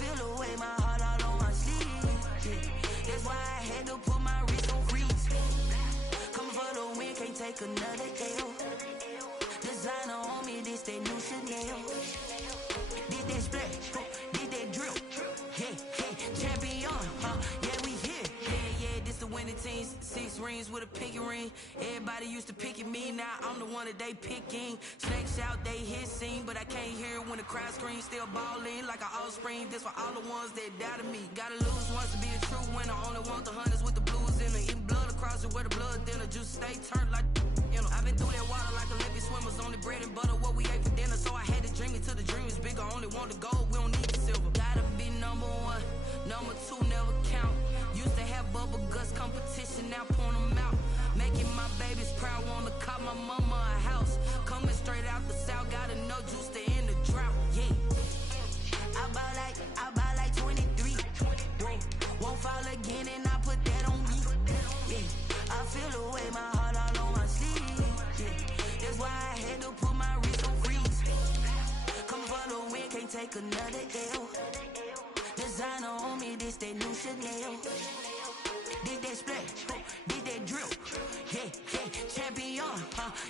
feel the way my heart all on my sleeve. Yeah. That's why I had to put my wrist on freeze. Coming for the win, can't take another L. Designer on me, this that new Chanel. Did that splash, did that drill. Yeah, yeah, champion, yeah, we here. Yeah, this the winning team. 6 rings with a pinky ring. Everybody used to pick at me, now I'm the one that they picking. Snakes out, they hit scene, but I can't hear it when the crowd screams. Still ballin' like an offspring. This for all the ones that doubted me. Gotta lose once to be a true winner. Only want the hunters with the blues in it. Eating blood across it where the blood thinner. Juice stay turned like, you know. I've been through that water like Olympic swimmers. Only bread and butter, what we ate for dinner. So I had to dream it till the dream is bigger. Only want the gold, we don't need the silver. Gotta be number 1, number 2 never count. Used to have bubble guts competition, now point them out. Making my babies proud, wanna cop my mama a house. Coming straight out the south, gotta know juice to end the drought. Yeah, I buy like 23. Whoa, won't fall again and I put that on me. Yeah, I feel the way my heart all on my sleeve. Yeah, that's why I had to put my wrist on freeze. Come for the win, can't take another L. Designer on me, this that new Chanel. Did that splash, did that drill. Yeah, yeah, champion,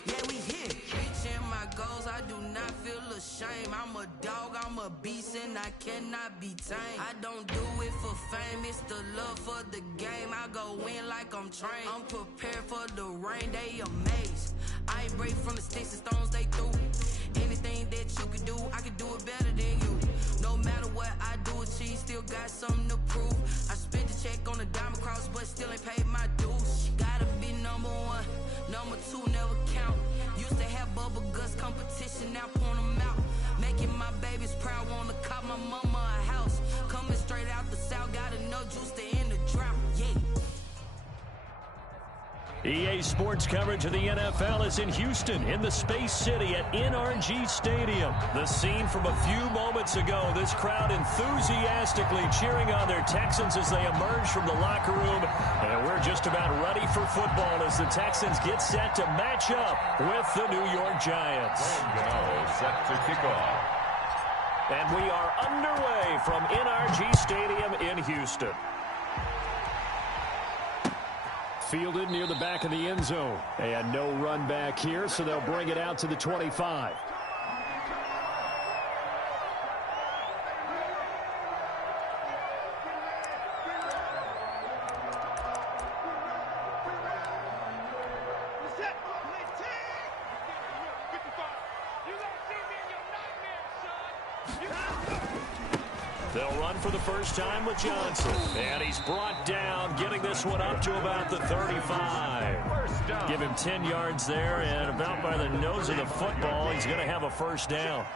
yeah, we here. Reaching my goals, I do not feel ashamed. I'm a dog, I'm a beast, and I cannot be tamed. I don't do it for fame, it's the love for the game. I go in like I'm trained. I'm prepared for the rain, they amazed. I ain't break from the sticks and stones they threw. Anything that you can do, I can do it better than you. No matter what I do, achieve, still got something to prove. I spent the check on the diamond cross, but still ain't paid my dues. Gotta be number 1, number 2 never count. Used to have bubble guts competition, now point them out. Making my babies proud, wanna cop my mama a house. Coming straight out the south, gotta know juice to end the drought. Yeah. EA Sports coverage of the NFL is in Houston, in the Space City at NRG Stadium. The scene from a few moments ago, this crowd enthusiastically cheering on their Texans as they emerge from the locker room. And we're just about ready for football as the Texans get set to match up with the New York Giants. Set to kick off. And we are underway from NRG Stadium in Houston. Fielded near the back of the end zone. And no run back here, so they'll bring it out to the 25. They'll run for the first time with Johnson. And he's brought down, getting this one up to about the 35. Give him 10 yards there, and about by the nose of the football, he's going to have a first down.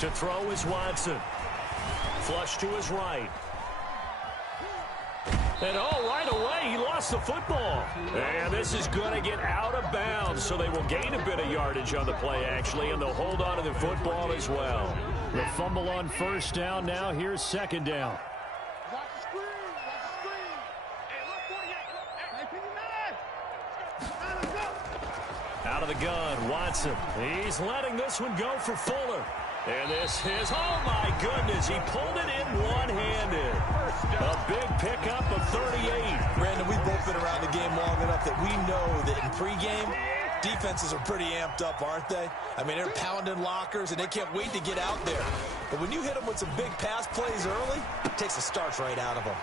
To throw is Watson. Flush to his right. And right away, he lost the football. And this is going to get out of bounds, so they will gain a bit of yardage on the play, actually, and they'll hold on to the football as well. The fumble on first down. Now here's second down. Out of the gun, Watson. He's letting this one go for Fuller. And this is, oh my goodness, he pulled it in one-handed. A big pickup of 38. Brandon, we've both been around the game long enough that we know that in pregame, defenses are pretty amped up, aren't they? I mean, they're pounding lockers, and they can't wait to get out there. But when you hit them with some big pass plays early, it takes the starch right out of them.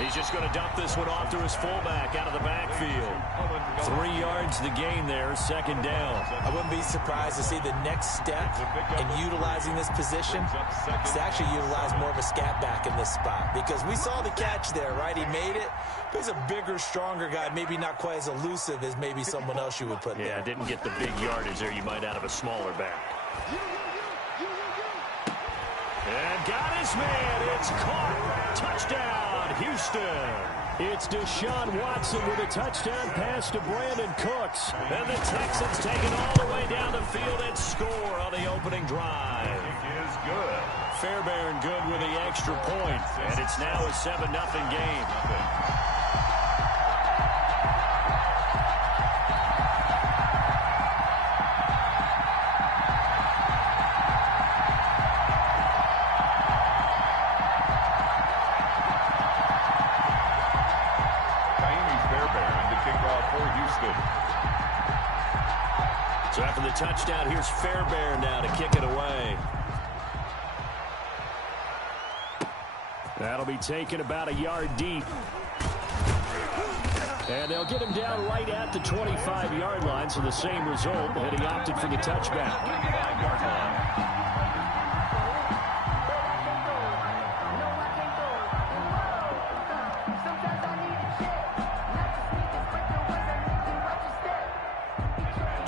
He's just going to dump this one off to his fullback out of the backfield. 3 yards the gain there, second down. I wouldn't be surprised to see the next step in utilizing this position is to actually utilize more of a scat back in this spot. Because we saw the catch there, right? He made it. But he's a bigger, stronger guy, maybe not quite as elusive as maybe someone else you would put there. Yeah, didn't get the big yardage there you might out of a smaller back. And got his man. It's caught. Touchdown, Houston. It's Deshaun Watson with a touchdown pass to Brandon Cooks. And the Texans take it all the way down the field and score on the opening drive. It is good. Fairbairn good with the extra point. And it's now a 7-0 game. touchdown. Here's Fairbairn now to kick it away. That'll be taken about a yard deep. And they'll get him down right at the 25-yard line, so the same result, but he opted for the touchback. 25-yard line.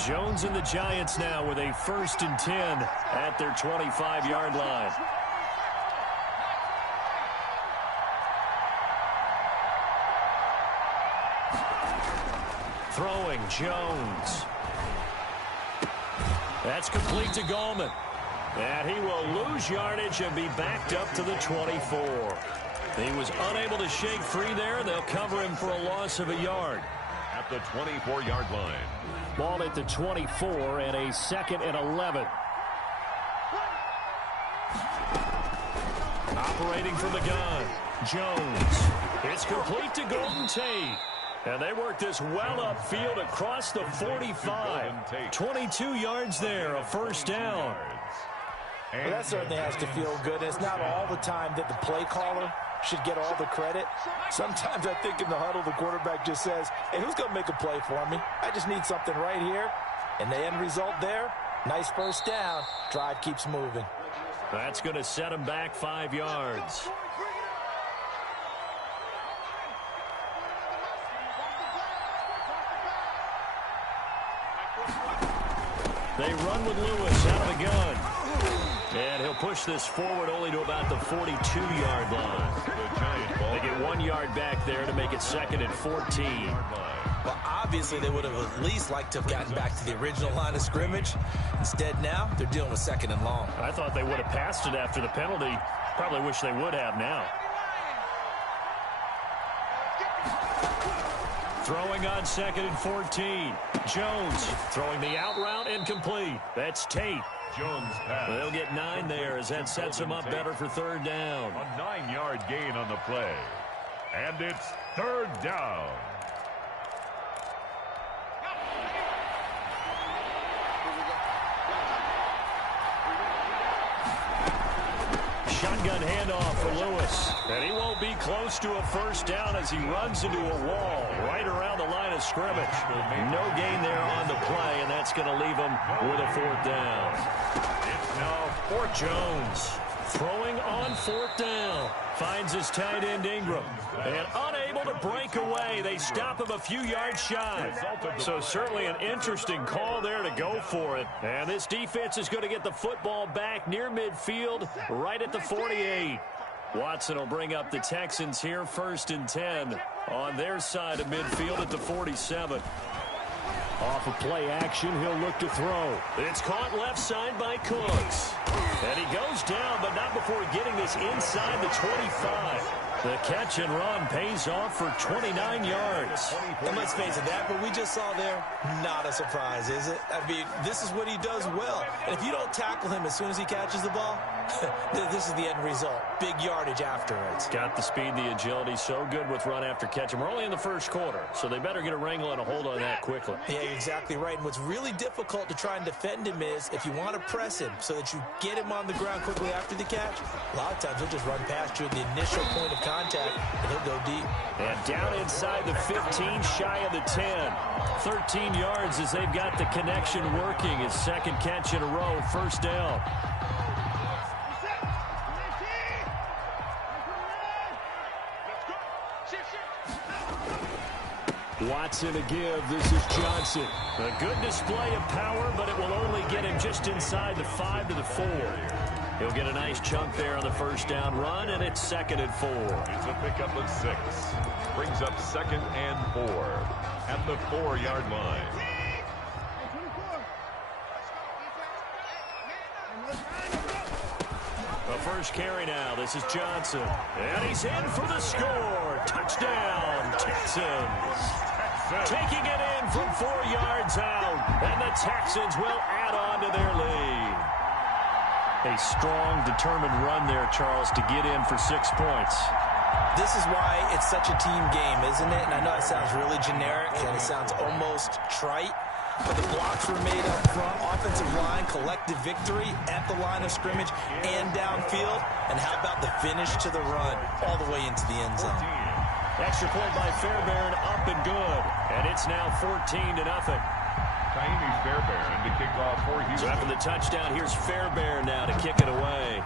Jones and the Giants now with a 1st and 10 at their 25-yard line. Throwing, Jones. That's complete to Gallman. And he will lose yardage and be backed up to the 24. He was unable to shake free there. They'll cover him for a loss of a yard. At the 24-yard line. Ball at the 24 and a 2nd and 11. Operating from the gun, Jones. It's complete to Golden Tate. And they work this well upfield across the 45. 22 yards there, a 1st down. Well, that certainly has to feel good. It's not all the time that the play caller should get all the credit. Sometimes I think in the huddle, the quarterback just says, hey, who's going to make a play for me? I just need something right here. And the end result there, nice 1st down. Drive keeps moving. That's going to set him back 5 yards. They run with Lewis out of the gun. And he'll push this forward only to about the 42-yard line. They get 1 yard back there to make it 2nd and 14. Well, obviously, they would have at least liked to have gotten back to the original line of scrimmage. Instead, now, they're dealing with 2nd and long. I thought they would have passed it after the penalty. Probably wish they would have now. Throwing on 2nd and 14. Jones throwing the out route incomplete. That's Tate. Jones pass. They'll get 9 there as that sets him up better for 3rd down. A 9-yard gain on the play. And it's 3rd down. Shotgun handoff for Lewis. And he won't be close to a 1st down as he runs into a wall right around the line of scrimmage. No gain there on the play, and that's going to leave him with a 4th down. It's now 4th. Jones throwing on 4th down. Finds his tight end Ingram. And unable to break away. They stop him a few yards shy. So certainly an interesting call there to go for it. And this defense is going to get the football back near midfield, right at the 48. Watson will bring up the Texans here, 1st and 10 on their side of midfield at the 47. Off of play action, he'll look to throw. It's caught left side by Cooks. And he goes down, but not before getting this inside the 25. The catch and run pays off for 29 yards. And let's face it, that what we just saw there, not a surprise, is it? I mean, this is what he does well. And if you don't tackle him as soon as he catches the ball, this is the end result. Big yardage afterwards. Got the speed, the agility, so good with run after catch. And we're only in the 1st quarter, so they better get a wrangle and a hold on that quickly. Yeah, you're exactly right. And what's really difficult to try and defend him is if you want to press him so that you get him on the ground quickly after the catch, a lot of times he'll just run past you at the initial point of contact, and he'll go deep. And down inside the 15, shy of the 10. 13 yards as they've got the connection working. His 2nd catch in a row, 1st down. Watson to give. This is Johnson. A good display of power, but it will only get him just inside the 5 to the 4. He'll get a nice chunk there on the 1st down run, and it's 2nd and 4. It's a pickup of 6. Brings up 2nd and 4 at the 4-yard line. The first carry now. This is Johnson. And he's in for the score. Touchdown, Texans. Taking it in from 4 yards out. And the Texans will add on to their lead. A strong, determined run there, Charles, to get in for 6 points. This is why it's such a team game, isn't it? And I know it sounds really generic and it sounds almost trite. but the blocks were made up front. Offensive line, collective victory at the line of scrimmage and downfield. And how about the finish to the run all the way into the end zone? Extra point by Fairbairn, up and good. And it's now 14-0. Taimi Fairbairn to kick off for Houston. So after the touchdown, here's Fairbairn now to kick it away.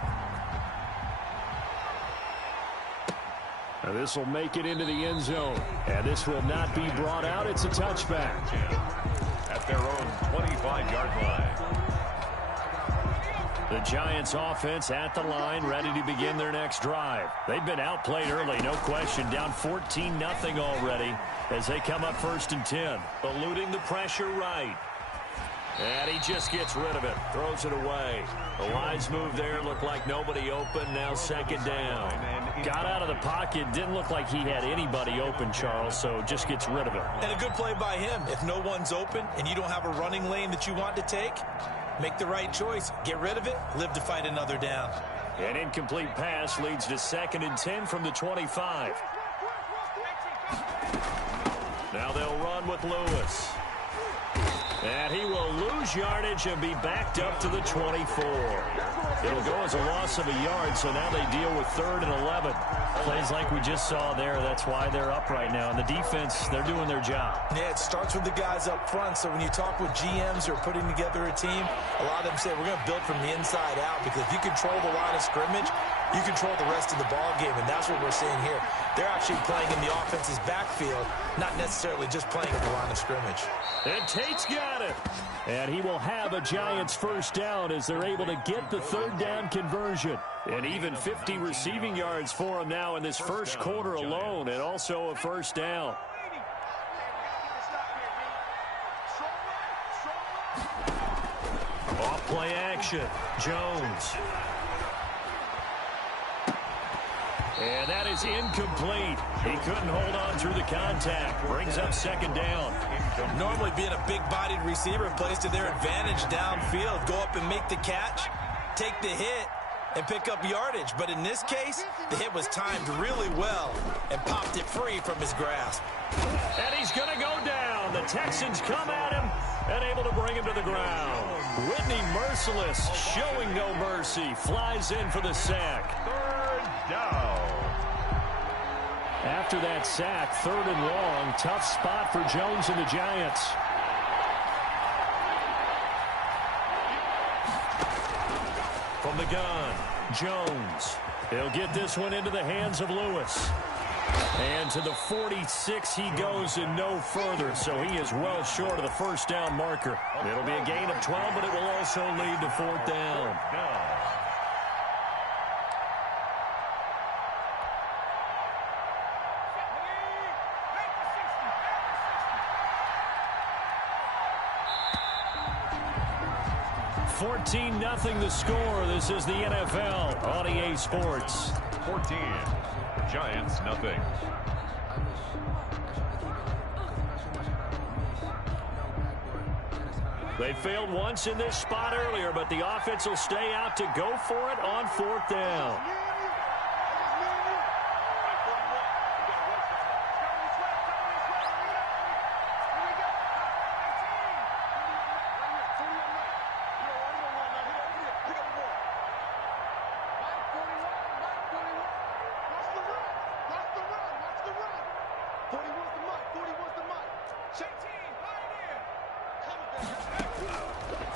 And this will make it into the end zone. And this will not be brought out. It's a touchback. At their own 25-yard line. The Giants offense at the line, ready to begin their next drive. They've been outplayed early, no question. Down 14-0 already as they come up 1st and 10. Eluding the pressure right. And he just gets rid of it. Throws it away. The wise move there. Looked like nobody open. Now 2nd down. Got out of the pocket. Didn't look like he had anybody open, Charles, so just gets rid of it. And a good play by him. If no one's open and you don't have a running lane that you want to take, make the right choice. Get rid of it. Live to fight another down. An incomplete pass leads to 2nd and 10 from the 25. Now they'll run with Lewis. And he will lose yardage and be backed up to the 24. It'll go as a loss of a yard, so now they deal with 3rd and 11. Plays like we just saw there. That's why they're up right now. And the defense, they're doing their job. Yeah, it starts with the guys up front. So when you talk with GMs who are putting together a team, a lot of them say we're going to build from the inside out, because if you control the line of scrimmage, you control the rest of the ball game, and that's what we're seeing here. They're actually playing in the offense's backfield, not necessarily just playing at the line of scrimmage. And Tate's got it. And he will have a Giants 1st down as they're able to get the 3rd down conversion. And even 50 receiving yards for him now in this 1st quarter alone, and also a 1st down. Off play action. Jones. And that is incomplete. He couldn't hold on through the contact. Brings up 2nd down. Normally being a big-bodied receiver plays to their advantage downfield. Go up and make the catch, take the hit, and pick up yardage. But in this case, the hit was timed really well and popped it free from his grasp. And he's going to go down. The Texans come at him and able to bring him to the ground. Whitney Merciless, showing no mercy, flies in for the sack. 3rd down. After that sack, 3rd and long, tough spot for Jones and the Giants. From the gun, Jones. He'll get this one into the hands of Lewis. And to the 46 he goes and no further, so he is well short of the 1st down marker. It'll be a gain of 12, but it will also lead to 4th down. $14-0 the score. This is the NFL on EA Sports. 14. Giants, nothing. They failed once in this spot earlier, but the offense will stay out to go for it on 4th down.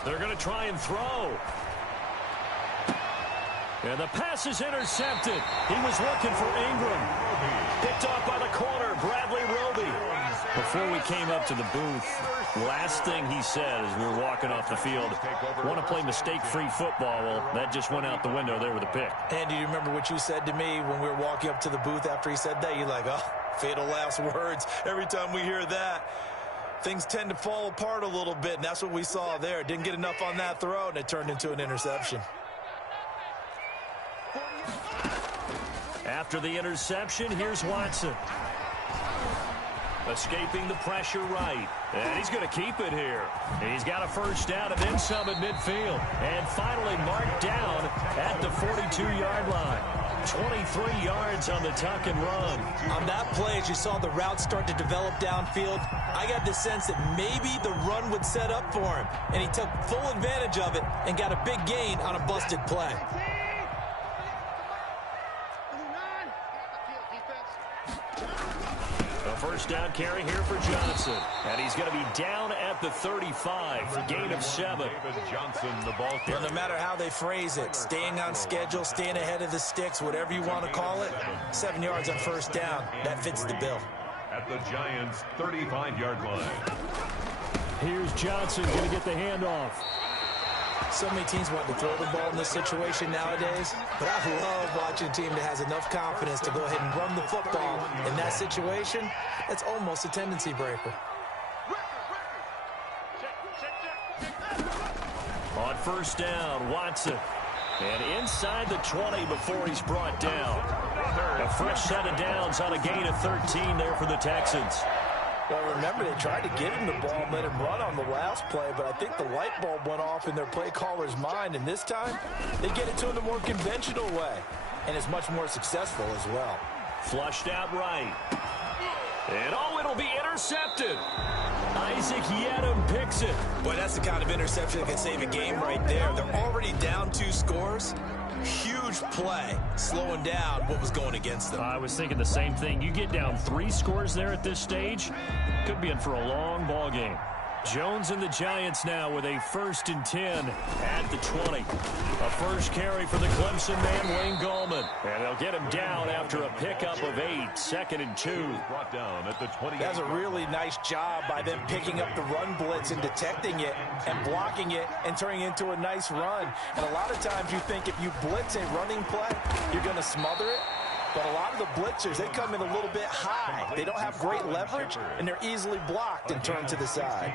They're going to try and throw. And the pass is intercepted. He was looking for Ingram. Picked off by the corner, Bradley Roby. Before we came up to the booth, last thing he said as we were walking off the field, want to play mistake-free football. Well, that just went out the window there with a pick. And do you remember what you said to me when we were walking up to the booth after he said that? You're like, oh, fatal last words. Every time we hear that, things tend to fall apart a little bit, and that's what we saw there. Didn't get enough on that throw, and it turned into an interception. After the interception, here's Watson. Escaping the pressure right. And he's going to keep it here. He's got a 1st down and then some at midfield. And finally marked down at the 42-yard line. 23 yards on the tuck and run. On that play, as you saw the route start to develop downfield, I got the sense that maybe the run would set up for him, and he took full advantage of it and got a big gain on a busted play. A first down carry here for Johnson. And he's going to be down at the 35 for gain of 7. David Johnson, the ball carrier. Well, no matter how they phrase it, staying on schedule, staying ahead of the sticks, whatever you want to call it, 7 yards on first down, that fits the bill. At the Giants' 35-yard line. Here's Johnson going to get the handoff. So many teams want to throw the ball in this situation nowadays, but I love watching a team that has enough confidence to go ahead and run the football in that situation. That's almost a tendency breaker. On first down, Watson. And inside the 20 before he's brought down. A fresh set of downs on a gain of 13 there for the Texans. Well, remember, they tried to give him the ball and let him run on the last play, but I think the light bulb went off in their play caller's mind, and this time they get it to him the more conventional way, and it's much more successful as well. Flushed out right. And, oh, it'll be intercepted. Isaac Yiadom picks it. Boy, that's the kind of interception that can save a game right there. They're already down 2 scores. Huge play, slowing down what was going against them. I was thinking the same thing. You get down 3 scores there at this stage, could be in for a long ball game. Jones and the Giants now with a 1st and 10 at the 20. A first carry for the Clemson man, Wayne Gallman. And they'll get him down after a pickup of 8, 2nd and 2. Brought down at the 20. That's a really nice job by them picking up the run blitz and detecting it and blocking it and turning it into a nice run. And a lot of times you think if you blitz a running play, you're going to smother it. But a lot of the blitzers, they come in a little bit high. They don't have great leverage, and they're easily blocked and turned to the side.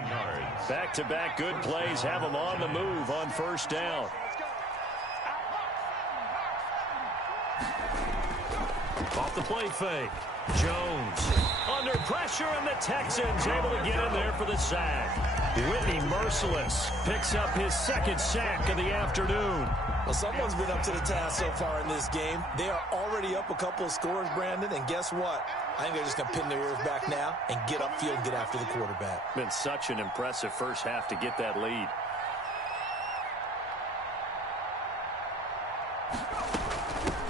Back-to-back good plays have them on the move on first down. Off the play fake. Jones under pressure, and the Texans able to get in there for the sack. Whitney Merciless picks up his 2nd sack of the afternoon. Well, someone's been up to the task so far in this game. They are already up a couple of scores, Brandon, and guess what? I think they're just going to pin their ears back now and get upfield and get after the quarterback. Been such an impressive first half to get that lead.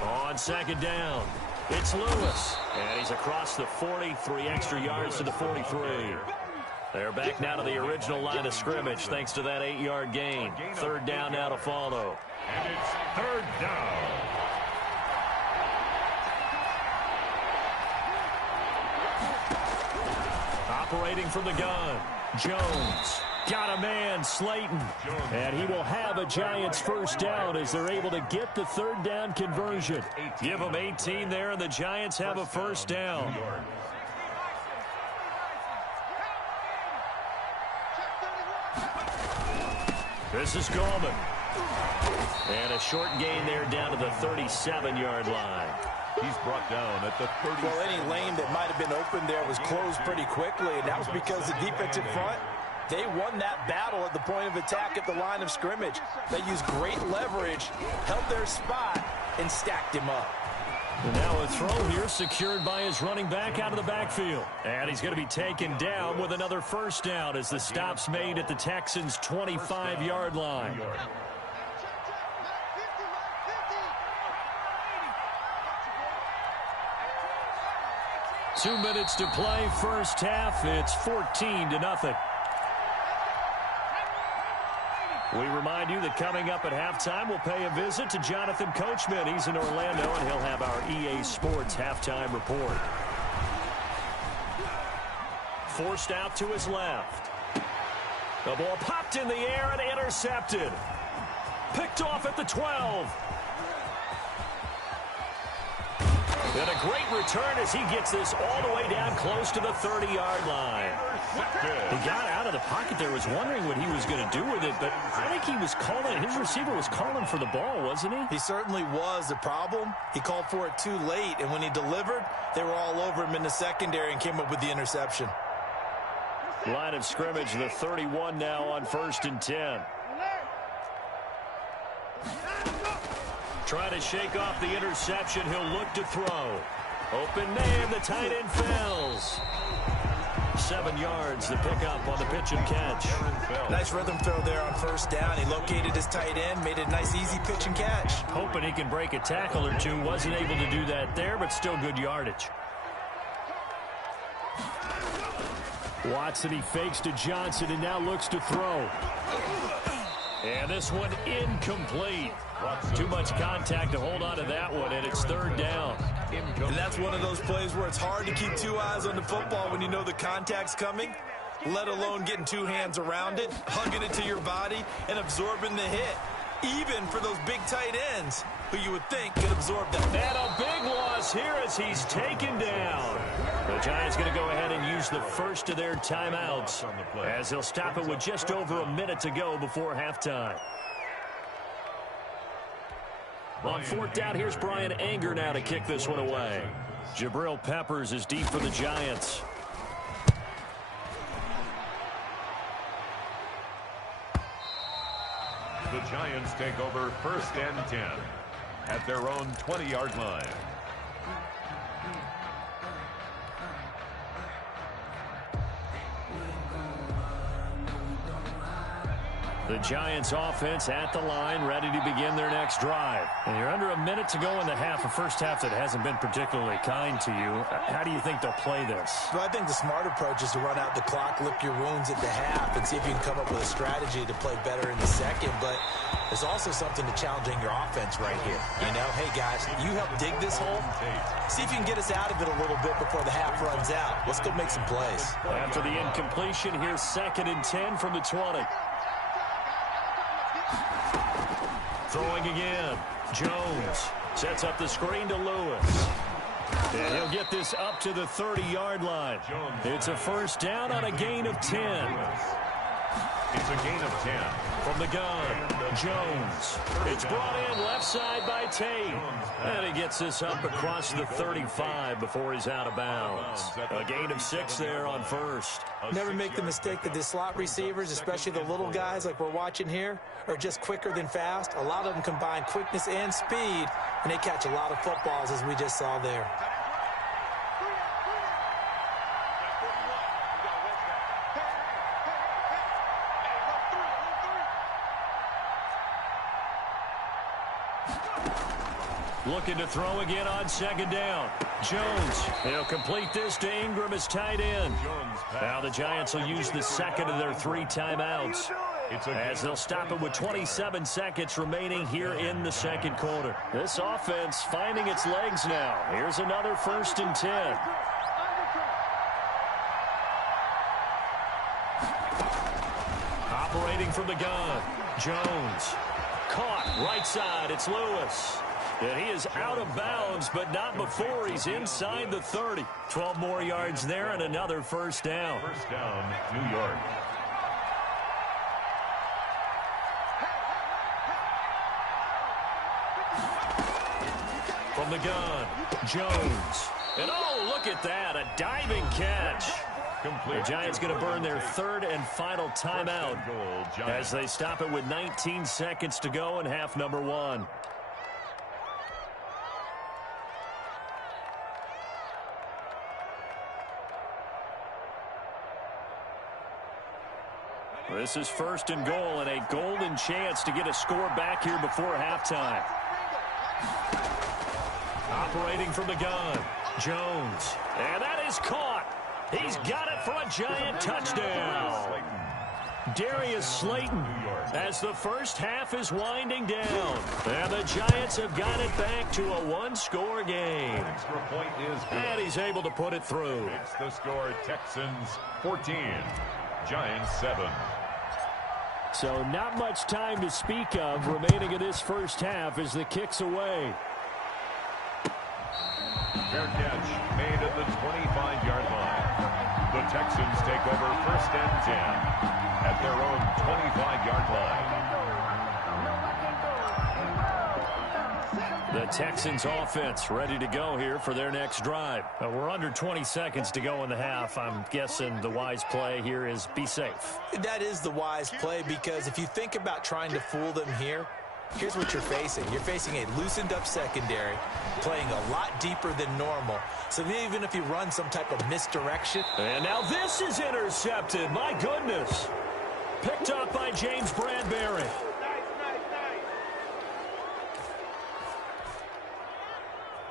On 2nd down, it's Lewis. And he's across the 40, 3 extra yards to the 43. They're back now to the original line of scrimmage thanks to that 8-yard gain. 3rd down now to follow. And it's 3rd down. Operating from the gun, Jones. Got a man, Slayton. And he will have a Giants first down as they're able to get the 3rd down conversion. Give them 18 there, and the Giants have a first down. This is Gallman. And a short gain there down to the 37-yard line. He's brought down at the 30. Well, any lane that might have been open there was closed pretty quickly, and that was because the defensive front, they won that battle at the point of attack at the line of scrimmage. They used great leverage, held their spot, and stacked him up. And now a throw here secured by his running back out of the backfield. And he's going to be taken down with another first down as the stop's made at the Texans' 25-yard line. Two minutes to play, first half. It's 14-0. We remind you that coming up at halftime, we'll pay a visit to Jonathan Coachman. He's in Orlando, and he'll have our EA Sports halftime report. Forced out to his left. The ball popped in the air and intercepted. Picked off at the 12. And a great return as he gets this all the way down close to the 30-yard line. He got out of the pocket there, was wondering what he was going to do with it, but I think he was calling, his receiver was calling for the ball, wasn't he? He certainly was. The problem, he called for it too late, and when he delivered, they were all over him in the secondary and came up with the interception. Line of scrimmage, the 31 now on 1st and 10. Trying to shake off the interception. He'll look to throw. Open man, the tight end fails. 7 yards to pick up on the pitch and catch. Nice rhythm throw there on first down. He located his tight end, made it a nice, easy pitch and catch. Hoping he can break a tackle or two. Wasn't able to do that there, but still good yardage. Watson, he fakes to Johnson and now looks to throw. And this one incomplete. Too much contact to hold on to that one, and it's third down. And that's one of those plays where it's hard to keep two eyes on the football when you know the contact's coming, let alone getting two hands around it, hugging it to your body, and absorbing the hit. Even for those big tight ends who you would think could absorb that. And a big loss here as he's taken down. The Giants going to go ahead and use the first of their timeouts as they'll stop it with just over a minute to go before halftime. On fourth down, here's Brian Anger now to kick this one away. Jabril Peppers is deep for the Giants. The Giants take over first and 10 at their own 20-yard line. The Giants offense at the line, ready to begin their next drive. And you're under a minute to go in the half, a first half that hasn't been particularly kind to you. How do you think they'll play this? Well, I think the smart approach is to run out the clock, lick your wounds at the half, and see if you can come up with a strategy to play better in the second. But there's also something to challenging your offense right here. You know, hey, guys, you help dig this hole. See if you can get us out of it a little bit before the half runs out. Let's go make some plays. After the incompletion, here's 2nd and 10 from the 20. Throwing again. Jones sets up the screen to Lewis. And he'll get this up to the 30-yard line. It's a first down on a gain of 10. It's a gain of 10. From the gun, Jones. It's brought in left side by Tate. And he gets this up across the 35 before he's out of bounds. A gain of 6 there on first. Never make the mistake that the slot receivers, especially the little guys like we're watching here, are just quicker than fast. A lot of them combine quickness and speed, and they catch a lot of footballs, as we just saw there. Looking to throw again on 2nd down. Jones, he'll complete this to Ingram as tight end. Now the Giants will use the second of their 3 timeouts as they'll stop it with 27 seconds remaining here in the second quarter. This offense finding its legs now. Here's another 1st and 10. Operating from the gun, Jones. Caught right side, it's Lewis. And he is out of bounds, but not before he's inside the 30. 12 more yards there and another first down. First down, New York. From the gun, Jones. And oh, look at that, a diving catch. The Giants going to burn their 3rd and final timeout as they stop it with 19 seconds to go in half number 1. This is 1st and goal and a golden chance to get a score back here before halftime. Operating from the gun, Jones. And that is caught. He's got it for a Giant touchdown. Darius Slayton as the first half is winding down. And the Giants have got it back to a 1-score game. Extra point is good. And he's able to put it through. It's the score, Texans 14, Giants 7. So not much time to speak of remaining in this first half as the kick's away. Fair catch made at the 25-yard line. The Texans take over 1st and 10 at their own 25-yard line. The Texans offense ready to go here for their next drive. We're under 20 seconds to go in the half. I'm guessing the wise play here is be safe. That is the wise play, because if you think about trying to fool them here, here's what you're facing. You're facing a loosened-up secondary, playing a lot deeper than normal. So even if you run some type of misdirection. And now this is intercepted. My goodness. Picked up by James Bradbury.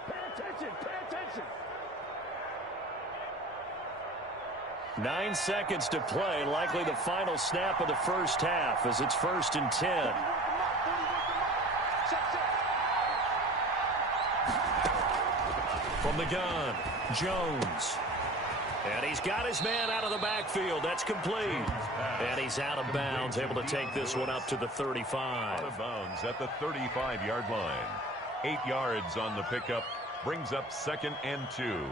Pay attention. 9 seconds to play, likely the final snap of the first half as it's 1st and 10. From the gun, Jones. And he's got his man out of the backfield. That's complete. And he's out of bounds, able to take this one up to the 35. Out of bounds at the 35-yard line. 8 yards on the pickup. Brings up 2nd and 2.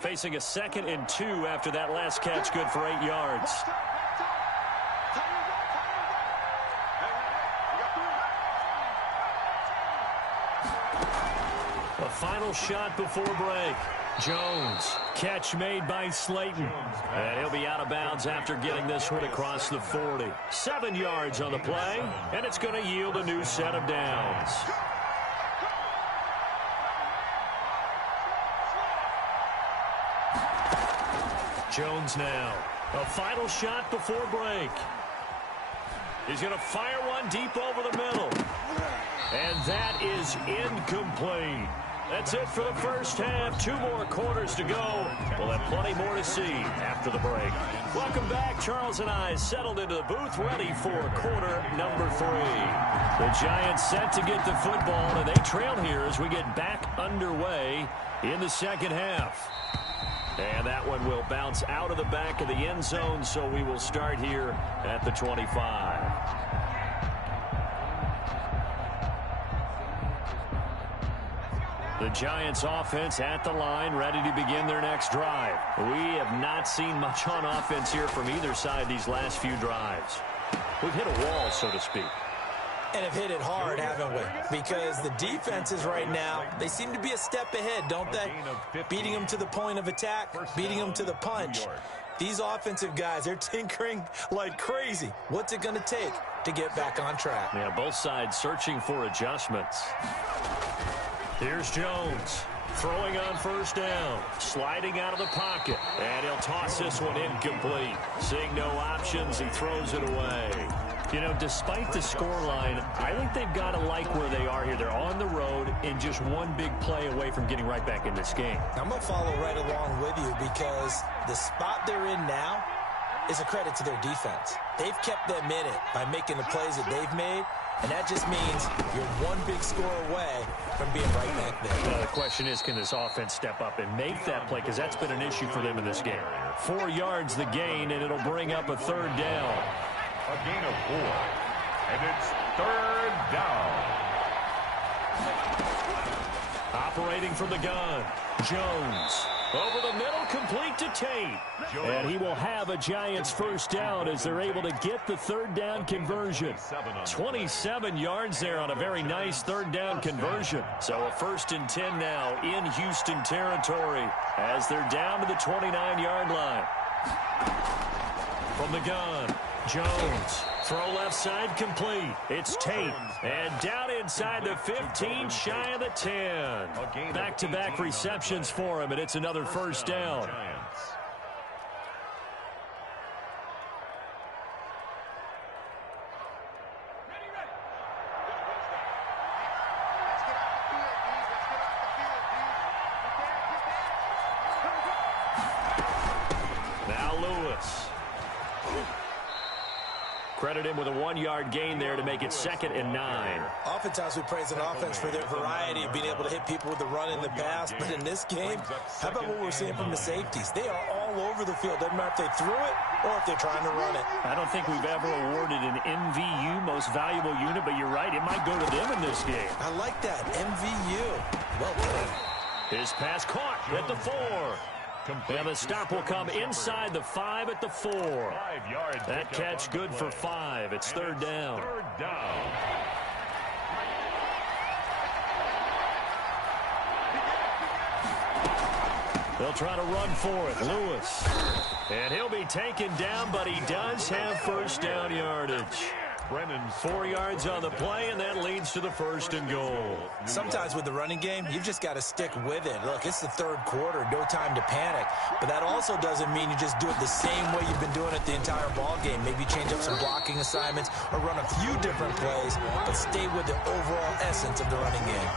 Facing a 2nd and 2 after that last catch, good for 8 yards. A final shot before break. Jones, catch made by Slayton. And he'll be out of bounds after getting this one across the 40. 7 yards on the play, and it's going to yield a new set of downs. Jones now. A final shot before break. He's going to fire one deep over the middle. And that is incomplete. That's it for the first half. 2 more quarters to go. We'll have plenty more to see after the break. Welcome back. Charles and I settled into the booth, ready for quarter number 3. The Giants set to get the football, and they trail here as we get back underway in the second half. And that one will bounce out of the back of the end zone, so we will start here at the 25. The Giants offense at the line, ready to begin their next drive. We have not seen much on offense here from either side these last few drives. We've hit a wall, so to speak. And have hit it hard, haven't we? Because the defenses right now, they seem to be a step ahead, don't they? Beating them to the point of attack, beating them to the punch. These offensive guys, they're tinkering like crazy. What's it going to take to get back on track? Yeah, both sides searching for adjustments. Here's Jones. Throwing on first down. Sliding out of the pocket. And he'll toss this one incomplete. Seeing no options, he throws it away. You know, despite the scoreline, I think they've got to like where they are here. They're on the road and just one big play away from getting right back in this game. I'm going to follow right along with you because the spot they're in now is a credit to their defense. They've kept them in it by making the plays that they've made, and that just means you're one big score away from being right back there. Well, the question is, can this offense step up and make that play? Because that's been an issue for them in this game. 4 yards the gain, and it'll bring up a 3rd down. A gain of 4. And it's 3rd down. Operating from the gun, Jones. Over the middle, complete to Tate. And he will have a Giants first down as they're able to get the 3rd down conversion. 27 yards there on a very nice 3rd down conversion. So a 1st and 10 now in Houston territory as they're down to the 29-yard line. From the gun, Jones. Throw left side complete. It's Tate. And down inside the 15, shy of the 10. Back-to-back receptions for him, and it's another first down. Now Lewis. Credit him with a 1-yard gain there to make it 2nd and 9. Oftentimes we praise an offense for their variety of being able to hit people with the run in the pass. But in this game, how about what we're seeing from the safeties? They are all over the field. Doesn't matter if they threw it or if they're trying to run it. I don't think we've ever awarded an MVU, most valuable unit, but you're right. It might go to them in this game. I like that. MVU. Well played. His pass caught at the 4. And the stop will come inside the 5 at the 4. That catch good for 5. It's 3rd down. They'll try to run for it. Lewis. And he'll be taken down, but he does have first down yardage. 4 yards on the play, and that leads to the 1st and goal. Sometimes with the running game, you've just got to stick with it. Look, it's the 3rd quarter, no time to panic. But that also doesn't mean you just do it the same way you've been doing it the entire ball game. Maybe change up some blocking assignments or run a few different plays, but stay with the overall essence of the running game.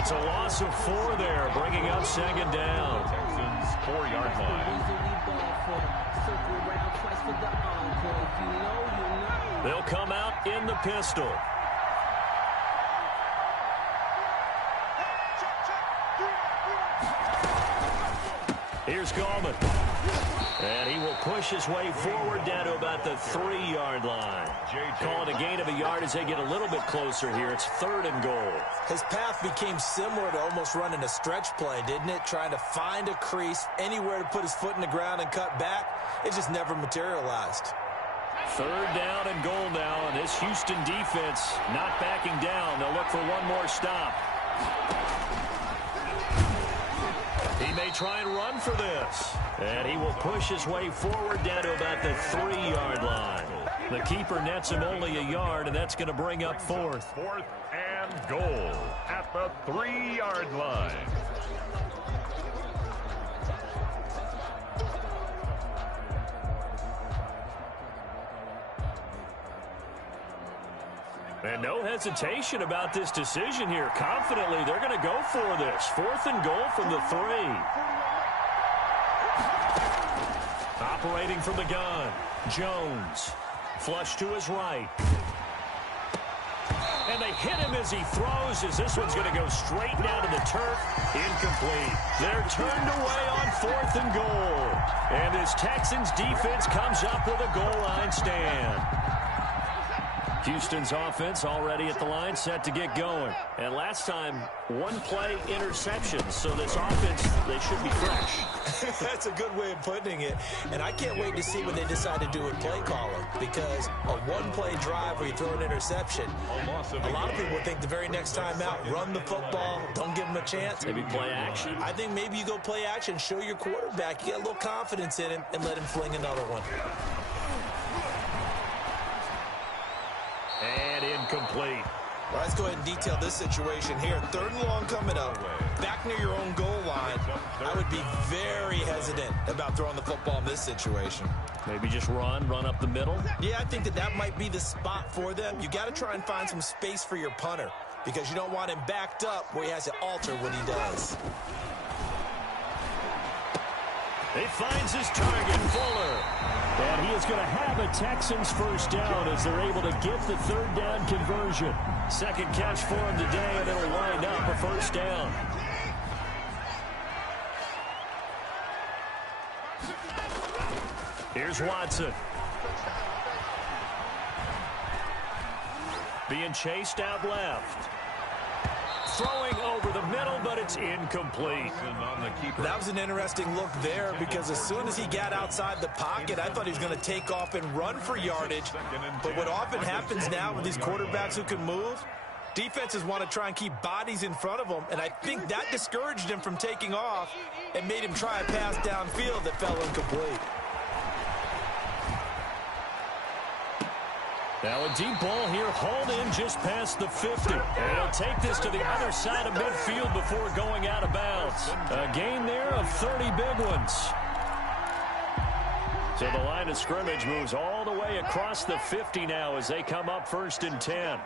It's a loss of 4 there, bringing up 2nd down. Texans 4-yard line. They'll come out in the pistol. Here's Gallman. And he will push his way forward down to about the 3-yard line. Calling a gain of a yard as they get a little bit closer here. It's 3rd and goal. His path became similar to almost running a stretch play, didn't it? Trying to find a crease, anywhere to put his foot in the ground and cut back. It just never materialized. 3rd down and goal now, and this Houston defense not backing down. They'll look for one more stop. He may try and run for this. And he will push his way forward down to about the 3-yard line. The keeper nets him only a yard, and that's going to bring up 4th. 4th and goal at the 3-yard line. And no hesitation about this decision here. Confidently, they're going to go for this. 4th and goal from the 3. Operating from the gun, Jones. Flush to his right. And they hit him as he throws, as this one's going to go straight down to the turf. Incomplete. They're turned away on 4th and goal. And this Texans defense comes up with a goal line stand. Houston's offense already at the line, set to get going. And last time, 1-play interception. So this offense, they should be fresh. That's a good way of putting it. And I can't wait to see what they decide to do with play calling. Because a 1-play drive where you throw an interception, a lot of people think the very next time out, run the football, don't give them a chance. Maybe play action. I think maybe you go play action, show your quarterback, you get a little confidence in him, and let him fling another one. And incomplete. Well, let's go ahead and detail this situation here. 3rd and long coming up. Back near your own goal line. I would be very hesitant about throwing the football in this situation. Maybe just run up the middle. Yeah, I think that might be the spot for them. You got to try and find some space for your punter because you don't want him backed up where he has to alter what he does. He finds his target, Fuller. And he is going to have a Texans 1st down as they're able to get the 3rd down conversion. 2nd catch for him today, and it'll wind up a 1st down. Here's Watson. Being chased out left. Throwing over the middle, but it's incomplete. That was an interesting look there because as soon as he got outside the pocket, I thought he was going to take off and run for yardage. But what often happens now with these quarterbacks who can move, defenses want to try and keep bodies in front of them, and I think that discouraged him from taking off and made him try a pass downfield that fell incomplete. Now a deep ball here, hauled in just past the 50. And he'll take this to the other side of midfield before going out of bounds. A gain there of 30 big ones. So the line of scrimmage moves all the way across the 50 now as they come up 1st and 10.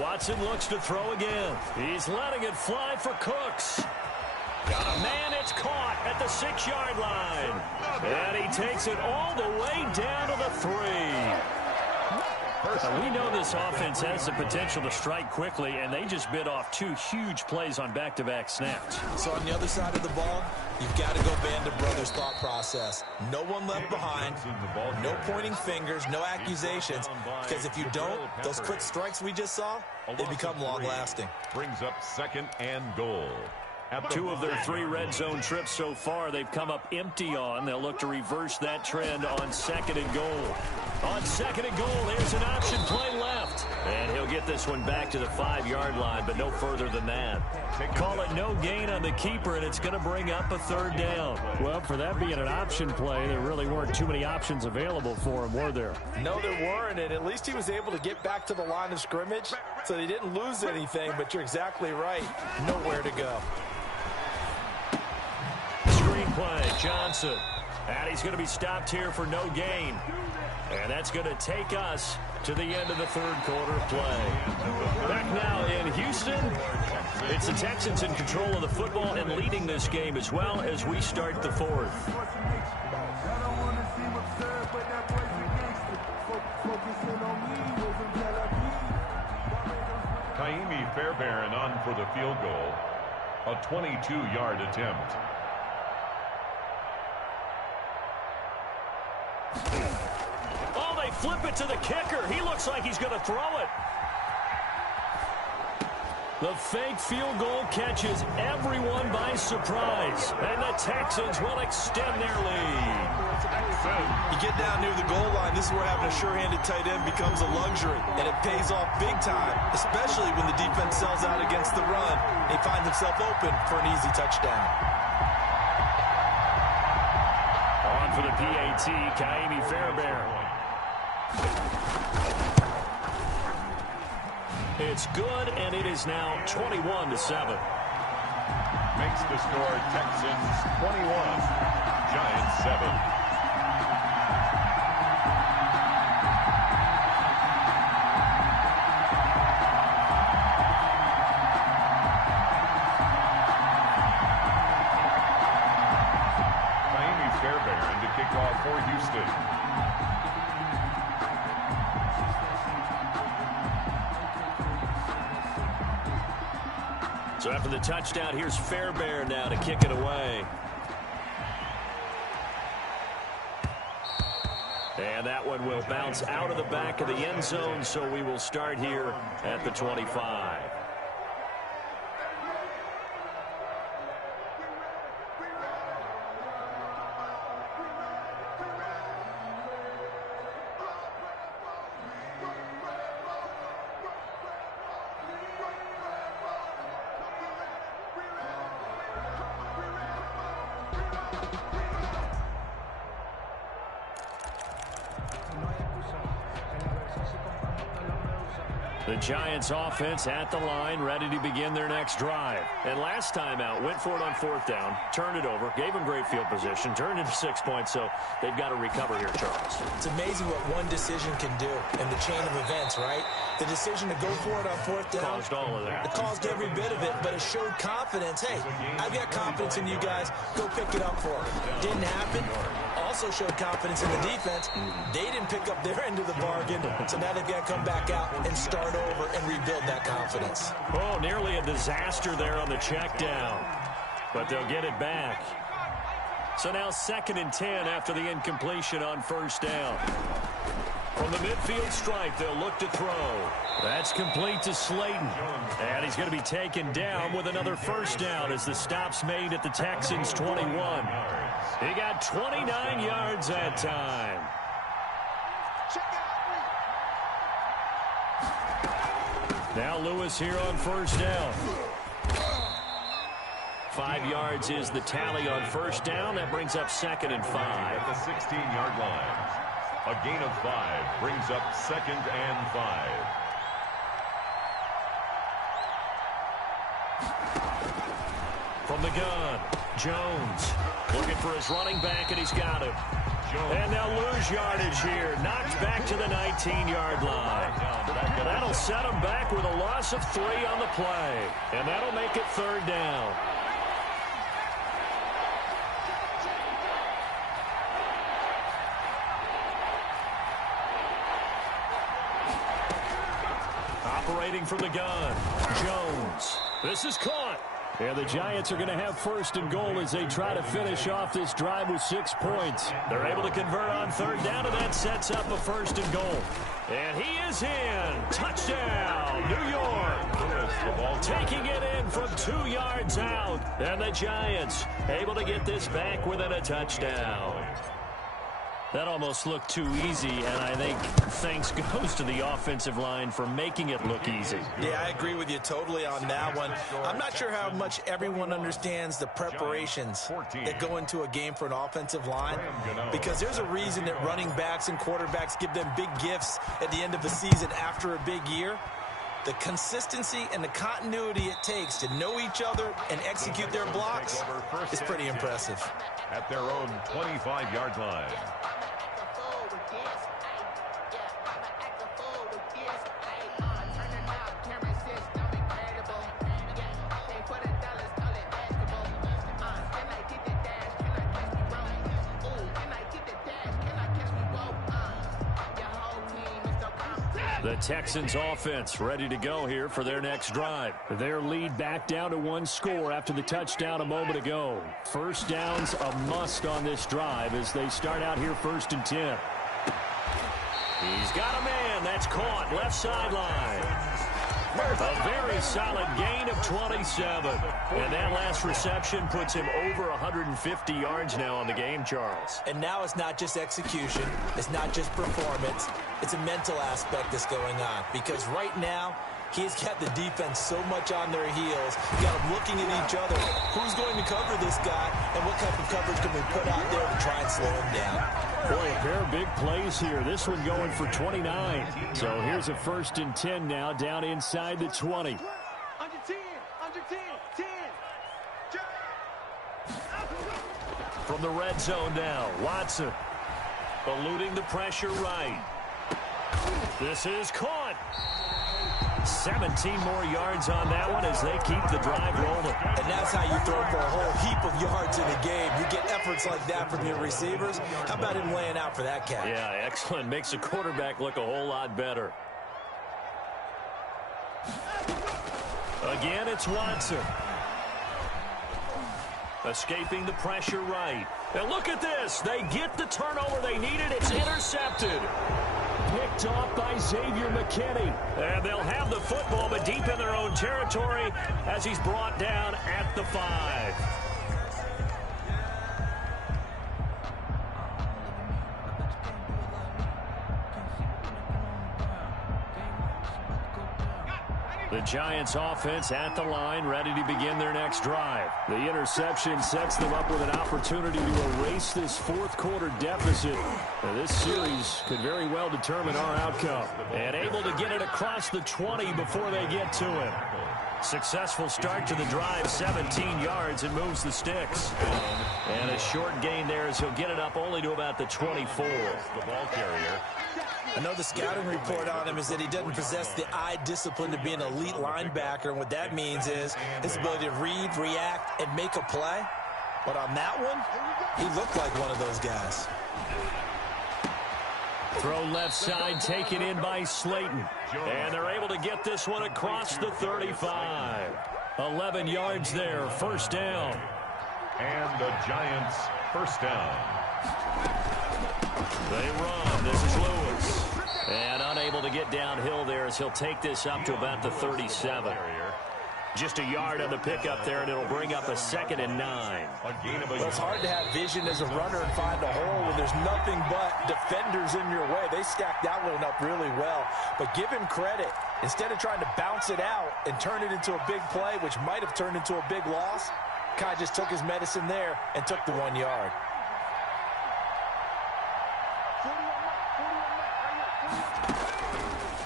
Watson looks to throw again. He's letting it fly for Cooks. Man, it's caught at the 6-yard line. And he takes it all the way down to the 3. We know this offense has the potential to strike quickly, and they just bit off 2 huge plays on back-to-back snaps. So on the other side of the ball, you've got to go Band of Brothers thought process. No one left behind, no pointing fingers, no accusations, because if you don't, those quick strikes we just saw, they become long-lasting. Brings up 2nd and goal. 2 of their 3 red zone trips so far they've come up empty on. They'll look to reverse that trend on 2nd and goal. On 2nd and goal, there's an option play left. And he'll get this one back to the 5-yard line, but no further than that. Call it no gain on the keeper, and it's going to bring up a 3rd down. Well, for that being an option play, there really weren't too many options available for him, were there? No, there weren't, and at least he was able to get back to the line of scrimmage, so he didn't lose anything, but you're exactly right. Nowhere to go. Screen play, Johnson. And he's going to be stopped here for no gain. And that's going to take us to the end of the 3rd quarter play. Back now in Houston, it's the Texans in control of the football and leading this game as well as we start the 4th. Kaimi Fairbairn on for the field goal. A 22-yard attempt. Oh, they flip it to the kicker. He looks like he's going to throw it. The fake field goal catches everyone by surprise. And the Texans will extend their lead. You get down near the goal line, this is where having a sure-handed tight end becomes a luxury. And it pays off big time, especially when the defense sells out against the run. And he finds himself open for an easy touchdown. On for the PAT, Kaimi Fairbairn. It's good, and it is now 21-7. Makes the score Texans 21, Giants 7. Fairbairn to kick off for Houston. So after the touchdown, here's Fairbairn now to kick it away. And that one will bounce out of the back of the end zone, so we will start here at the 25. The Giants offense at the line, ready to begin their next drive. And last time out, went for it on 4th down, turned it over, gave them great field position, turned into 6 points, so they've got to recover here, Charles. It's amazing what one decision can do in the chain of events, right? The decision to go for it on 4th down. Caused all of that. It caused every bit of it, but it showed confidence. Hey, I've got confidence in you guys. Go pick it up for it. Didn't happen. Also showed confidence in the defense. They didn't pick up their end of the bargain, so now they've got to come back out and start over and rebuild that confidence. Oh, nearly a disaster there on the check down, but they'll get it back. So now 2nd and 10 after the incompletion on 1st down. From the midfield stripe, they'll look to throw. That's complete to Slayton. And he's going to be taken down with another 1st down as the stop's made at the Texans' 21. He got 29 yards that time. Now Lewis here on 1st down. 5 yards is the tally on 1st down. That brings up 2nd and 5. At the 16-yard line. A gain of 5 brings up 2nd and 5. From the gun, Jones looking for his running back, and he's got him. And they'll lose yardage here. Knocked back to the 19-yard line. That'll set him back with a loss of 3 on the play. And that'll make it 3rd down. Operating from the gun, Jones. This is caught. And the Giants are going to have 1st and goal as they try to finish off this drive with 6 points. They're able to convert on 3rd down, and that sets up a 1st and goal. And he is in. Touchdown, New York. Taking it in from 2 yards out. And the Giants able to get this back within a touchdown. That almost looked too easy, and I think thanks goes to the offensive line for making it look easy. Yeah, I agree with you totally on that one. I'm not sure how much everyone understands the preparations that go into a game for an offensive line, because there's a reason that running backs and quarterbacks give them big gifts at the end of the season after a big year. The consistency and the continuity it takes to know each other and execute their blocks is pretty impressive. At their own 25-yard line. The Texans offense ready to go here for their next drive. Their lead back down to 1 score after the touchdown a moment ago. First down's a must on this drive as they start out here 1st and 10. He's got a man. That's caught. Left sideline. A very solid gain of 27. And that last reception puts him over 150 yards now on the game, Charles. And now it's not just execution. It's not just performance. It's a mental aspect that's going on. Because right now, he's got the defense so much on their heels. You got them looking at each other. Who's going to cover this guy, and what type of coverage can we put out there to try and slow him down? Boy, a pair of big plays here. This one going for 29. So here's a 1st and 10 now down inside the 20. Under 10, 10. From the red zone now, Watson eluding the pressure right. This is caught. 17 more yards on that one as they keep the drive rolling. And that's how you throw for a whole heap of yards in a game. You get efforts like that from your receivers. How about him laying out for that catch? Yeah, excellent. Makes the quarterback look a whole lot better. Again, it's Watson. Escaping the pressure right. And look at this. They get the turnover they needed. It's intercepted. Picked off by Xavier McKinney. And they'll have the football, but deep in their own territory as he's brought down at the 5. The Giants offense at the line, ready to begin their next drive. The interception sets them up with an opportunity to erase this 4th quarter deficit. Now, this series could very well determine our outcome. And able to get it across the 20 before they get to him. Successful start to the drive, 17 yards, and moves the sticks. And a short gain there as he'll get it up only to about the 24. The ball carrier. I know the scouting report on him is that he doesn't possess the eye discipline to be an elite linebacker. And what that means is his ability to read, react, and make a play. But on that one, he looked like one of those guys. Throw left side, taken in by Slayton. And they're able to get this one across the 35. 11 yards there, 1st down. And the Giants, 1st down. They run. This is Lewis. And unable to get downhill there as he'll take this up to about the 37. Just a yard on the pickup there, and it'll bring up a 2nd and 9. Well, it's hard to have vision as a runner and find a hole when there's nothing but defenders in your way. They stacked that one up really well. But give him credit. Instead of trying to bounce it out and turn it into a big play, which might have turned into a big loss, Kai just took his medicine there and took the 1 yard.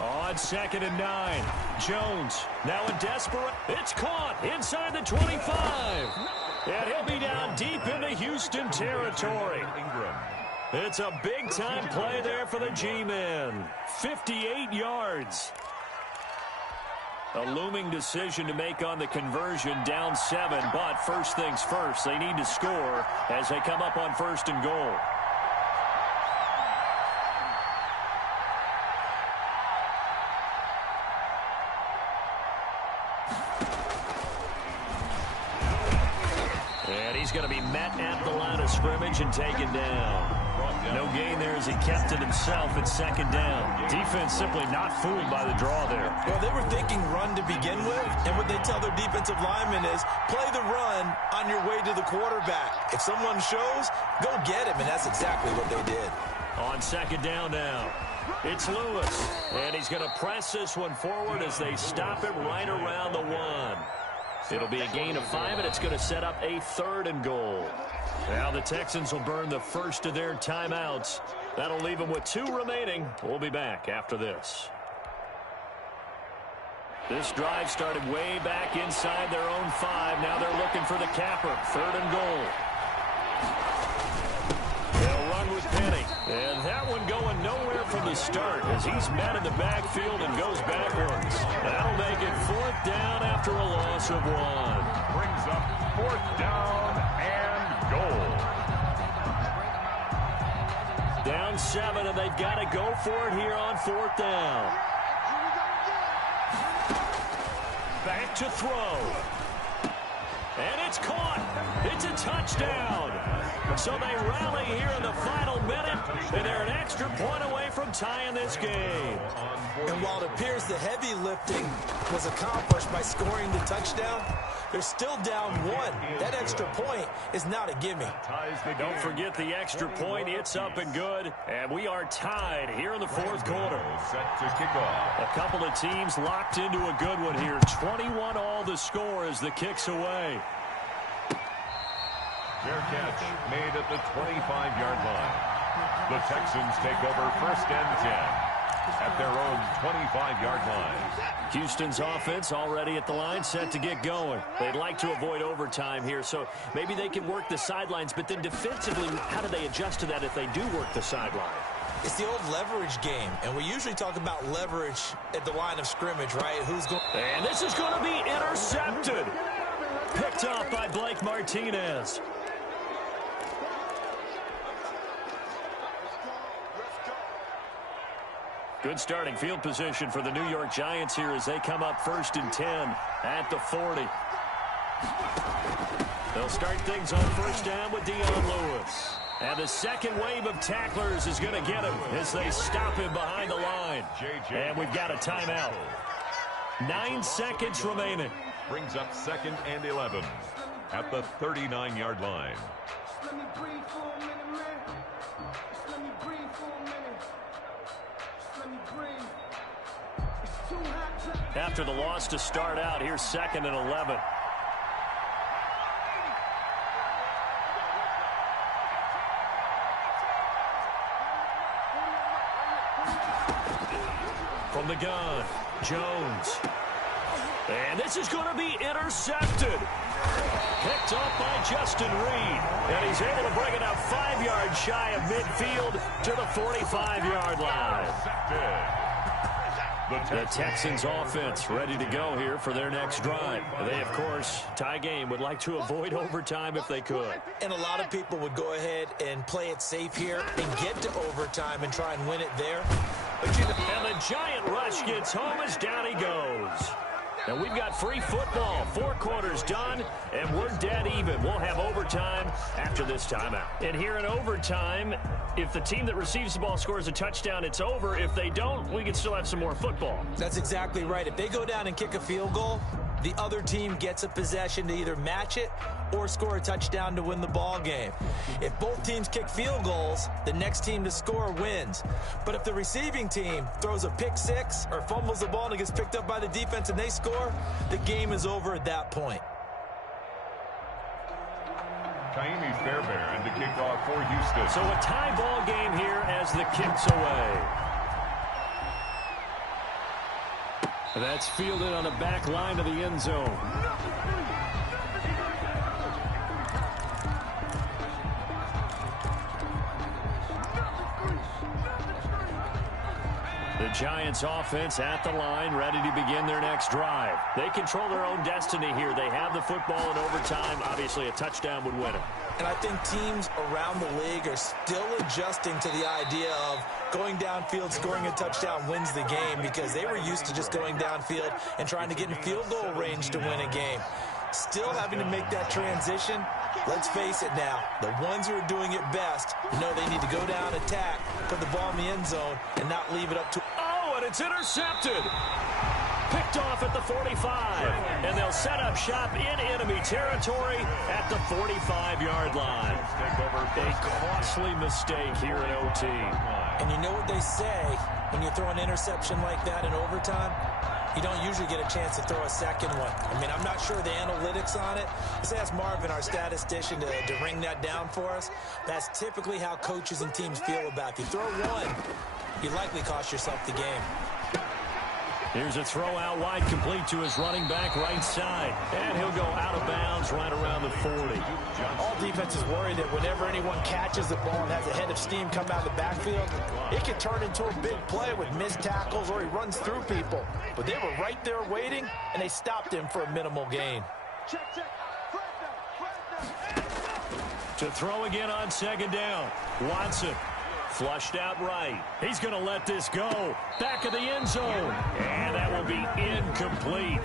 On 2nd and 9, Jones now in desperate. It's caught inside the 25. And he'll be down deep into Houston territory. It's a big-time play there for the G-men. 58 yards. A looming decision to make on the conversion, down 7. But first things first, they need to score as they come up on 1st and goal. He's going to be met at the line of scrimmage and taken down. No gain there as he kept it himself at 2nd down. Defense simply not fooled by the draw there. Well, they were thinking run to begin with, and what they tell their defensive linemen is play the run on your way to the quarterback. If someone shows, go get him, and that's exactly what they did. On second down now. It's Lewis, and he's going to press this one forward as they stop him right around the 1. It'll be a gain of 5, and it's going to set up a 3rd and goal. Now the Texans will burn the first of their timeouts. That'll leave them with 2 remaining. We'll be back after this. This drive started way back inside their own 5. Now they're looking for the capper. 3rd and goal. They'll run with Penny. And that one going nowhere from the start as he's met in the backfield and goes backwards. That'll make it 4th down after a loss of 1. Brings up 4th down and goal. Down 7, and they've got to go for it here on 4th down. Back to throw. And it's caught. It's a touchdown. So they rally here in the final minute, and they're an extra point away from tying this game. And while it appears the heavy lifting was accomplished by scoring the touchdown, they're still down 1. That extra point is not a gimme. Don't forget the extra point. It's up and good. And we are tied here in the 4th quarter. Set to kick off. A couple of teams locked into a good one here. 21 all the score as the kick's away. Fair catch made at the 25-yard line. The Texans take over 1st and 10 at their own 25-yard line. Houston's offense already at the line, set to get going. They'd like to avoid overtime here, so maybe they can work the sidelines, but then defensively, how do they adjust to that if they do work the sideline? It's the old leverage game, and we usually talk about leverage at the line of scrimmage, right? Who's going? And this is going to be intercepted. Picked off by Blake Martinez. Good starting field position for the New York Giants here as they come up 1st and 10 at the 40. They'll start things on 1st down with Dion Lewis. And the second wave of tacklers is going to get him as they stop him behind the line. And we've got a timeout. 9 seconds remaining. Brings up 2nd and 11 at the 39-yard line. Let me breathe for a minute, man. Let me breathe for a minute. Let me breathe. It's too hot to... After the loss to start out, here's 2nd and 11. From the gun, Jones. And this is going to be intercepted. Picked up by Justin Reed. And he's able to bring it up 5 yards shy of midfield to the 45-yard line. The Texans offense ready to go here for their next drive. They, of course, tie game, would like to avoid overtime if they could. And a lot of people would go ahead and play it safe here and get to overtime and try and win it there. And the giant rush gets home as down he goes. And we've got free football. 4 quarters done, and we're dead even. We'll have overtime after this timeout. And here in overtime, if the team that receives the ball scores a touchdown, it's over. If they don't, we can still have some more football. That's exactly right. If they go down and kick a field goal, the other team gets a possession to either match it or score a touchdown to win the ball game. If both teams kick field goals, the next team to score wins. But if the receiving team throws a pick 6 or fumbles the ball and it gets picked up by the defense and they score, the game is over at that point. Kaimi Fairbairn to kick off for Houston. So a tie ball game here as the kick's away. That's fielded on the back line of the end zone. The Giants offense at the line, ready to begin their next drive. They control their own destiny here. They have the football in overtime. Obviously, a touchdown would win it. And I think teams around the league are still adjusting to the idea of going downfield, scoring a touchdown wins the game, because they were used to just going downfield and trying to get in field goal range to win a game. Still having to make that transition. Let's face it now, the ones who are doing it best know they need to go down, attack, put the ball in the end zone, and not leave it up to... Oh, and it's intercepted. picked off at the 45. And they'll set up shop in enemy territory at the 45-yard line. A costly mistake here in OT. And you know what they say when you throw an interception like that in overtime? You don't usually get a chance to throw a second one. I mean, I'm not sure the analytics on it. Let's ask Marvin, our statistician, to ring that down for us. That's typically how coaches and teams feel about it. If you throw one, you likely cost yourself the game. Here's a throw out wide, complete to his running back right side. And he'll go out of bounds right around the 40. All defenses worry that whenever anyone catches the ball and has a head of steam come out of the backfield, it can turn into a big play with missed tackles or he runs through people. But they were right there waiting, and they stopped him for a minimal gain. To throw again on second down. Watson. Flushed out right. He's going to let this go. Back of the end zone. And that will be incomplete.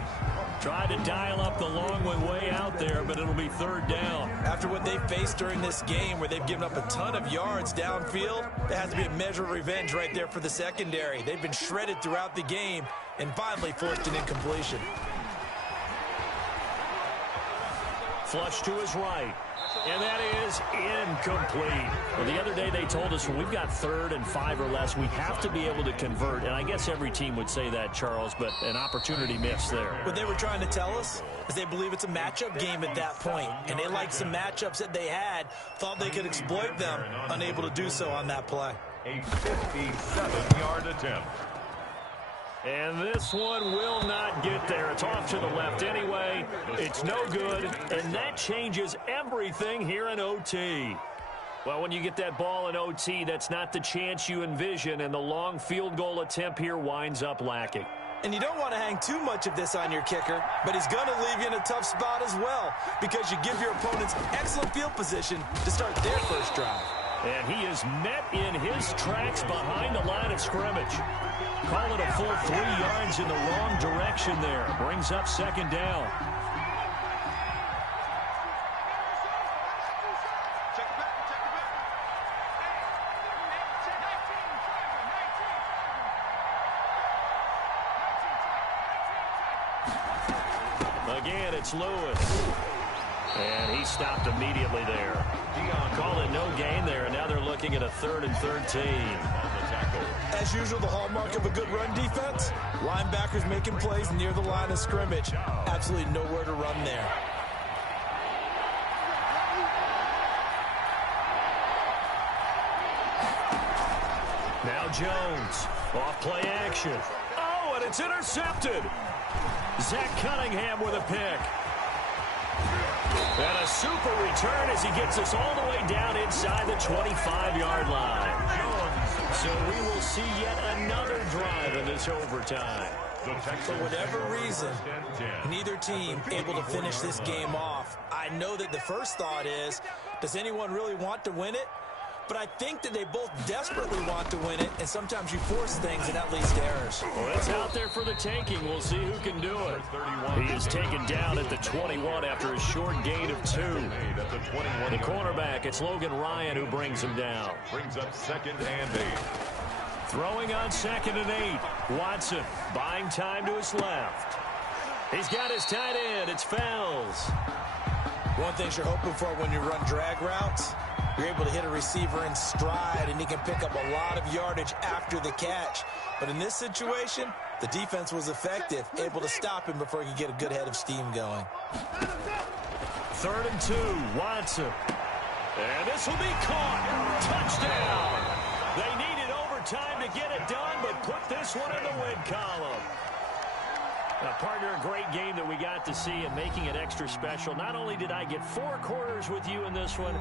Tried to dial up the long way out there, but it'll be third down. After what they faced during this game where they've given up a ton of yards downfield, there has to be a measure of revenge right there for the secondary. They've been shredded throughout the game and finally forced an incompletion. Flush to his right. And that is incomplete. Well, the other day they told us when we've got 3rd and 5 or less, we have to be able to convert. And I guess every team would say that, Charles, but an opportunity missed there. What they were trying to tell us is they believe it's a matchup game at that point. And they liked some matchups that they had, thought they could exploit them, unable to do so on that play. A 57-yard attempt. And this one will not get there. It's off to the left anyway. It's no good, and that changes everything here in OT. Well, when you get that ball in OT, that's not the chance you envision, and the long field goal attempt here winds up lacking. And you don't want to hang too much of this on your kicker, but he's going to leave you in a tough spot as well because you give your opponents excellent field position to start their first drive. And he is met in his tracks behind the line of scrimmage. Call it a full 3 yards in the wrong direction there. Brings up second down. Again, it's Lewis. And he stopped immediately there. Call it no gain there, and now they're looking at a 3rd and 13. As usual, the hallmark of a good run defense, linebackers making plays near the line of scrimmage. Absolutely nowhere to run there. Now Jones, off play action. Oh, and it's intercepted. Zach Cunningham with a pick. And a super return as he gets us all the way down inside the 25-yard line. So we will see yet another drive in this overtime. For whatever reason, neither team able to finish this game off. I know that the first thought is, does anyone really want to win it? But I think that they both desperately want to win it, and sometimes you force things and that leads to errors. Well, it's out there for the taking. We'll see who can do it. He is taken down at the 21 after a short gain of 2. The cornerback, it's Logan Ryan who brings him down. Brings up 2nd and 8. Throwing on 2nd and 8. Watson buying time to his left. He's got his tight end. It's Fells. One thing you're hoping for when you run drag routes, you're able to hit a receiver in stride, and he can pick up a lot of yardage after the catch. But in this situation, the defense was effective, able to stop him before he could get a good head of steam going. 3rd and 2, Watson. And this will be caught. Touchdown. They needed overtime to get it done, but put this one in the win column. Now, partner, a great game that we got to see and making it extra special. Not only did I get 4 quarters with you in this one,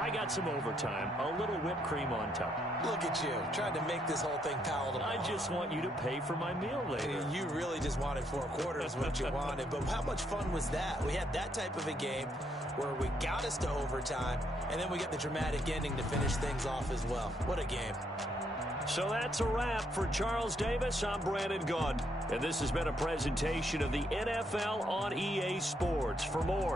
I got some overtime, a little whipped cream on top. Look at you, trying to make this whole thing palatable. I just want you to pay for my meal later. You really just wanted 4 quarters what you wanted, but how much fun was that? We had that type of a game where we got us to overtime, and then we get the dramatic ending to finish things off as well. What a game. So that's a wrap for Charles Davis. I'm Brandon Gaudin, and this has been a presentation of the NFL on EA Sports. For more